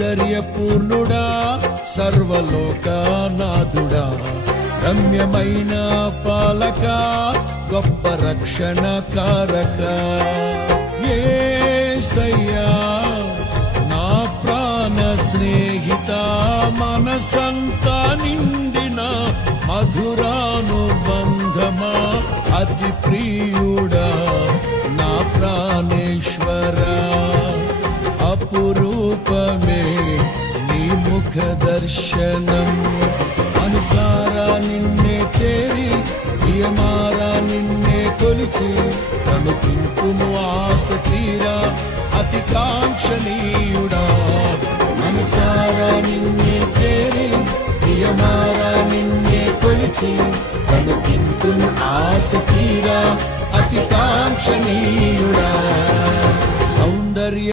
సౌందర్యపూర్ణుడా సర్వలోకనాథుడా రమ్యమైన పాలక గొప్ప రక్షణ కారక యేసయ్యా నా ప్రాణ స్నేహిత మనసంతా నిండిన మధురానుబంధమా అతి ప్రియుడా నా ప్రాణేశ్వరా అపురూపమే నీ ముఖ దర్శనం అనుసారా నిన్నే చేరి ప్రియమారా నిన్నే కొలిచి తణుకింపును ఆశ తీరా అతి కాంక్షణీయుడా అనుసారా నిన్నే చేరి ప్రియమారా నిన్నే కొలిచి తణుకింపును ఆశ తీరా అతి కాంక్షణీయుడా సౌందర్య